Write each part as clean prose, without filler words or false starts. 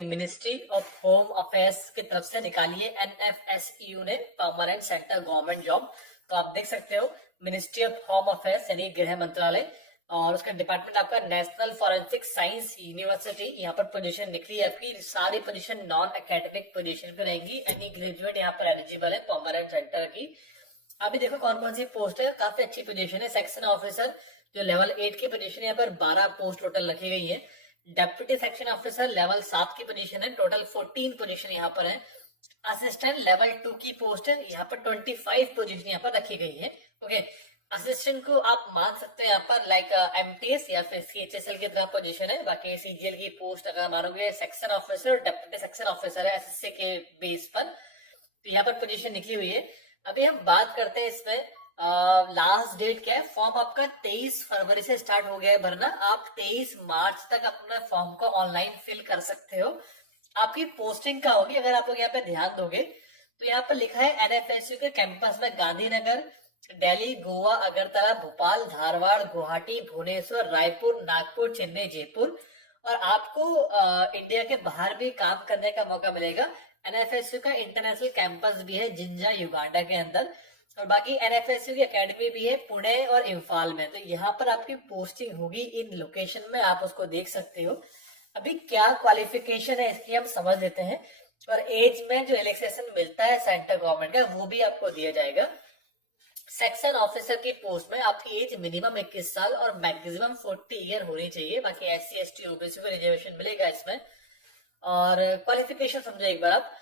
Ministry of home affairs की तरफ से निकाली है एनएफएसयू ने परमानेंट सेंटर गवर्नमेंट जॉब। तो आप देख सकते हो मिनिस्ट्री ऑफ होम अफेयर्स यानी गृह मंत्रालय और उसका डिपार्टमेंट आपका नेशनल फॉरेंसिक साइंस यूनिवर्सिटी। यहाँ पर पोजीशन निकली है आपकी, सारी पोजीशन नॉन एकेडमिक पोजीशन पे रहेंगी। एनी ग्रेजुएट यहाँ पर एलिजिबल है परमानेंट सेंटर की। अभी देखो कौन कौन सी पोस्ट है, काफी अच्छी पोजीशन है। सेक्शन ऑफिसर जो लेवल 8 की पोजीशन है, यहाँ पर 12 पोस्ट टोटल रखी गई है। डेप्यूटी सेक्शन ऑफिसर लेवल 7 की पोजीशन है, टोटल 14 पोजीशन यहाँ पर है। असिस्टेंट लेवल 2 की पोस्ट है, यहाँ पर 25 पोजीशन यहाँ पर रखी गई है। ओके, असिस्टेंट को आप मान सकते हैं यहाँ पर लाइक एमटीएस या फिर सीएचएसएल की तरह पोजीशन है। बाकी सीजीएल की पोस्ट अगर मानोगे section officer deputy section officer है एसएससी के बेस पर, तो यहाँ पर पोजीशन निकली हुई है। अभी हम बात करते हैं इसमें लास्ट डेट क्या है। फॉर्म आपका 23 फरवरी से स्टार्ट हो गया है भरना। आप 23 मार्च तक अपना फॉर्म को ऑनलाइन फिल कर सकते हो। आपकी पोस्टिंग का होगी, अगर आप लोग यहाँ पे ध्यान दोगे तो यहाँ पर लिखा है एनएफएसयू के कैंपस में गांधीनगर, दिल्ली, गोवा, अगरतला, भोपाल, धारवाड़, गुवाहाटी, भुवनेश्वर, रायपुर, नागपुर, चेन्नई, जयपुर। और आपको इंडिया के बाहर भी काम करने का मौका मिलेगा। एनएफएसयू का इंटरनेशनल कैंपस भी है जिंजा युगांडा के अंदर, और बाकी एनएफएसयू की एकेडमी भी है पुणे और इम्फाल में। तो यहाँ पर आपकी पोस्टिंग होगी इन लोकेशन में, आप उसको देख सकते हो। अभी क्या क्वालिफिकेशन है इसकी हम समझ लेते हैं, और एज में जो रिलैक्सेशन मिलता है सेंट्रल गवर्नमेंट का वो भी आपको दिया जाएगा। सेक्शन ऑफिसर की पोस्ट में आपकी एज मिनिमम 21 साल और मैक्सिमम 40 ईयर होनी चाहिए। बाकी एससी एसटी ओबीसी को रिजर्वेशन मिलेगा इसमें। और क्वालिफिकेशन समझो एक बार, आप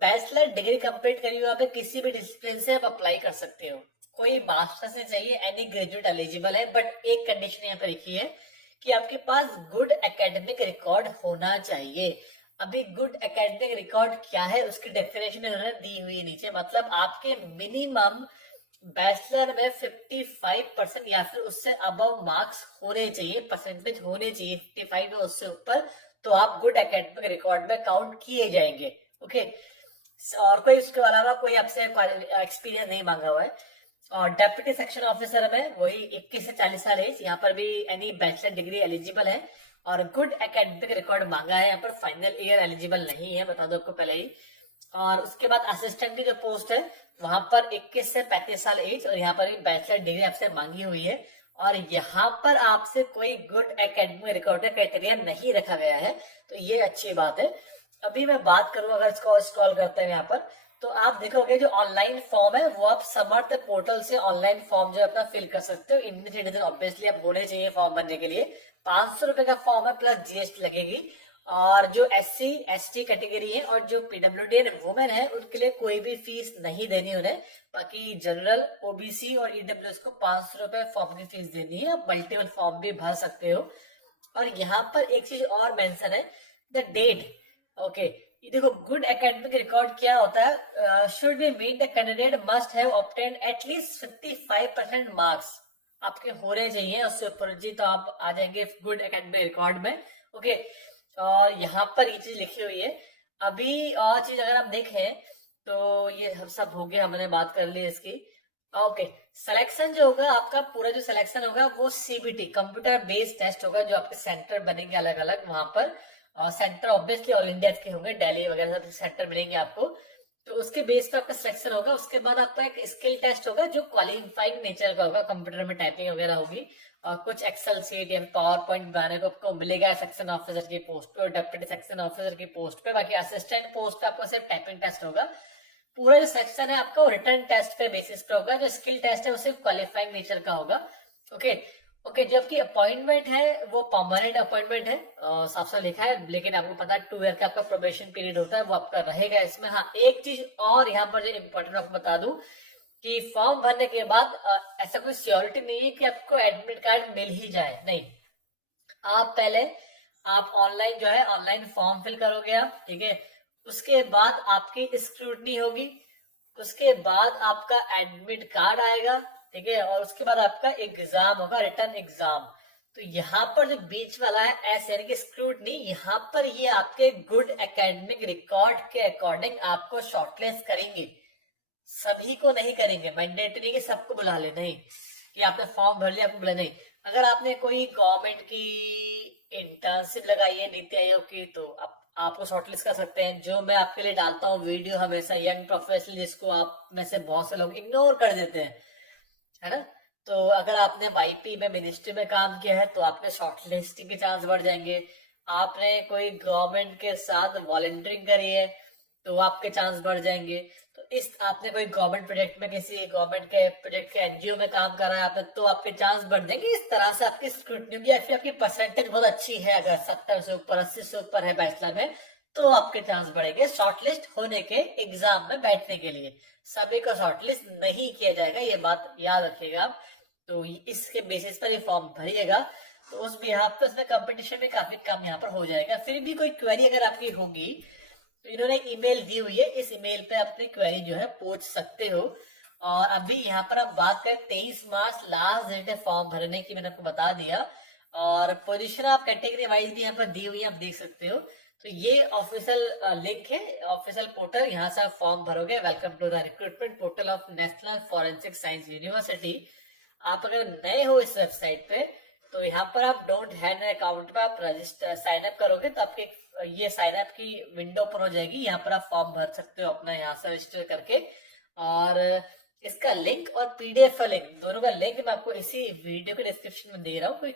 बैचलर डिग्री कंप्लीट करी हो, आप किसी भी डिसिप्लिन से आप अप्लाई कर सकते हो। कोई मास्टर से चाहिए, एनी ग्रेजुएट एलिजिबल है। बट एक कंडीशन यहाँ पे लिखी है कि आपके पास गुड एकेडमिक रिकॉर्ड होना चाहिए। अभी गुड एकेडमिक रिकॉर्ड क्या है उसकी डेफिनेशन इन्होंने दी हुई है नीचे। मतलब आपके मिनिमम बैचलर में 55% या फिर उससे अबव मार्क्स होने चाहिए, परसेंटेज होने चाहिए 55 या उससे ऊपर, तो आप गुड एकेडमिक रिकॉर्ड में काउंट किए जाएंगे। ओके, और कोई उसके अलावा कोई आपसे एक्सपीरियंस नहीं मांगा हुआ है। और डेप्यूटी सेक्शन ऑफिसर में वही 21 से 40 साल एज, यहाँ पर भी एनी बैचलर डिग्री एलिजिबल है। और गुड एकेडमिक रिकॉर्ड मांगा है, यहाँ पर फाइनल ईयर एलिजिबल नहीं है, बता दो आपको पहले ही। और उसके बाद असिस्टेंट की जो पोस्ट है वहां पर 21 से 35 साल एज, और यहाँ पर भी बैचलर डिग्री आपसे मांगी हुई है। और यहाँ पर आपसे कोई गुड एकेडमिक रिकॉर्ड का क्राइटेरिया नहीं रखा गया है, तो ये अच्छी बात है। अभी मैं बात करूं, अगर इसको स्क्रॉल करते हैं यहाँ पर, तो आप देखोगे जो ऑनलाइन फॉर्म है वो आप समर्थ पोर्टल से ऑनलाइन फॉर्म जो अपना फिल कर सकते हो। इंडियन सिटीजन ऑब्वियसली आप होने चाहिए फॉर्म भरने के लिए। 500 रुपए का फॉर्म है प्लस जीएसटी लगेगी। और जो एससी एसटी कैटेगरी है और जो पीडब्ल्यूडी एंड वुमेन है उनके लिए कोई भी फीस नहीं देनी उन्हें। बाकी जनरल ओबीसी और ईडब्ल्यूएस को 500 रुपए फॉर्म की फीस देनी है। आप मल्टीपल फॉर्म भी भर सकते हो। और यहाँ पर एक चीज और मेंशन है, द डेट। ओके, ये देखो गुड एकेडमिक रिकॉर्ड क्या होता है। Should be mean the candidate must have obtained at least 55% marks आपके होने चाहिए, उससे ऊपर जी तो आप आ जाएंगे गुड एकेडमिक रिकॉर्ड में। ओके, और यहाँ पर ये चीज लिखी हुई है। अभी और चीज अगर हम देखें तो ये हम सब हो गया, हमने बात कर ली इसकी। ओके, सिलेक्शन जो होगा आपका, पूरा जो सिलेक्शन होगा वो सीबीटी कंप्यूटर बेस्ड टेस्ट होगा, जो आपके सेंटर बनेंगे अलग अलग वहां पर। सेंटर ऑब्वियसली ऑल इंडिया के होंगे, दिल्ली वगैरह सब सेंटर मिलेंगे आपको। तो उसके बेस पे आपका सिलेक्शन होगा। उसके बाद आपका एक स्किल टेस्ट होगा जो क्वालिफाइंग नेचर का होगा, कंप्यूटर में टाइपिंग वगैरह होगी। और कुछ एक्सेल सीट या पावर पॉइंट बनाने को आपको मिलेगा सेक्शन ऑफिसर की पोस्ट पे और डेप्यूटी सेक्शन ऑफिसर की पोस्ट पे। बाकी असिस्टेंट पोस्ट पे आपको सिर्फ टाइपिंग टेस्ट होगा। पूरा जो सेक्शन है आपका रिटर्न टेस्ट पे बेसिस पे होगा। जो स्किल टेस्ट है वो सिर्फ क्वालिफाइंग नेचर का होगा। ओके ओके, जबकि अपॉइंटमेंट है वो परमानेंट अपॉइंटमेंट है, साफ साफ लिखा है। लेकिन आपको पता है 2 ईयर का आपका प्रोबेशन पीरियड होता है, वो आपका रहेगा इसमें। हाँ, एक चीज और यहाँ पर जो इम्पोर्टेंट आपको बता दूं कि फॉर्म भरने के बाद ऐसा कोई सियोरिटी नहीं है कि आपको एडमिट कार्ड मिल ही जाए, नहीं। आप पहले आप ऑनलाइन जो है ऑनलाइन फॉर्म फिल करोगे आप, ठीक है। उसके बाद आपकी स्क्रूटनी होगी, उसके बाद आपका एडमिट कार्ड आएगा, ठीक है। और उसके बाद आपका एग्जाम होगा, रिटर्न एग्जाम। तो यहाँ पर जो बीच वाला है एस यानी कि स्क्रूटनी, यहाँ पर ये आपके गुड एकेडमिक रिकॉर्ड के अकॉर्डिंग आपको शॉर्टलिस्ट करेंगे। सभी को नहीं करेंगे, मैंडेटरी कि सबको बुला ले, नहीं कि आपने फॉर्म भर लिया आपको बुला, नहीं। अगर आपने कोई गवर्नमेंट की इंटर्नशिप लगाई है नीति आयोग की, तो आपको शॉर्टलिस्ट कर सकते हैं। जो मैं आपके लिए डालता हूँ वीडियो हमेशा यंग प्रोफेशनल, जिसको आप में से बहुत से लोग इग्नोर कर देते हैं, है ना। तो अगर आपने वाईपी में मिनिस्ट्री में काम किया है तो आपके शॉर्टलिस्टिंग के चांस बढ़ जाएंगे। आपने कोई गवर्नमेंट के साथ वॉलंटियरिंग करी है तो आपके चांस बढ़ जाएंगे। तो इस आपने कोई गवर्नमेंट प्रोजेक्ट में, किसी गवर्नमेंट के प्रोजेक्ट के एनजीओ में काम करा है आपने, तो आपके चांस बढ़ जाएंगे। इस तरह से आपकी स्क्रूटनी भी, या फिर आपकी परसेंटेज बहुत अच्छी है, अगर 70 से ऊपर 80 से ऊपर है बैचलर में, तो आपके चांस बढ़ेंगे शॉर्टलिस्ट होने के एग्जाम में बैठने के लिए। सभी को शॉर्टलिस्ट नहीं किया जाएगा, ये बात याद रखिएगा आप। तो इसके बेसिस पर ये फॉर्म भरिएगा, तो उस बिहाफ पे उसमें कंपटीशन भी काफी कम यहाँ पर हो जाएगा। फिर भी कोई क्वेरी अगर आपकी होगी तो इन्होंने ईमेल दी हुई है, इस ईमेल पे अपनी क्वेरी जो है पूछ सकते हो। और अभी यहाँ पर हम बात करें, 23 मार्च लास्ट डेट है फॉर्म भरने की, मैंने आपको बता दिया। और पोजीशन आप कैटेगरी वाइज भी यहाँ पर दी हुई है, आप देख सकते हो। तो ये ऑफिशियल लिंक है, ऑफिशियल पोर्टल, यहाँ से आप फॉर्म भरोगे। Welcome to the recruitment portal of national forensic science university. आप अगर नए हो इस वेबसाइट पे, तो यहाँ पर आप डोंट हैव एन अकाउंट पे आप रजिस्टर साइन अप करोगे तो आपके ये साइन अप की विंडो ओपन हो जाएगी। यहाँ पर आप फॉर्म भर सकते हो अपना, यहाँ से रजिस्टर करके। और इसका लिंक और पीडीएफ का लिंक, दोनों का लिंक मैं आपको इसी वीडियो के डिस्क्रिप्शन में दे रहा हूँ। कोई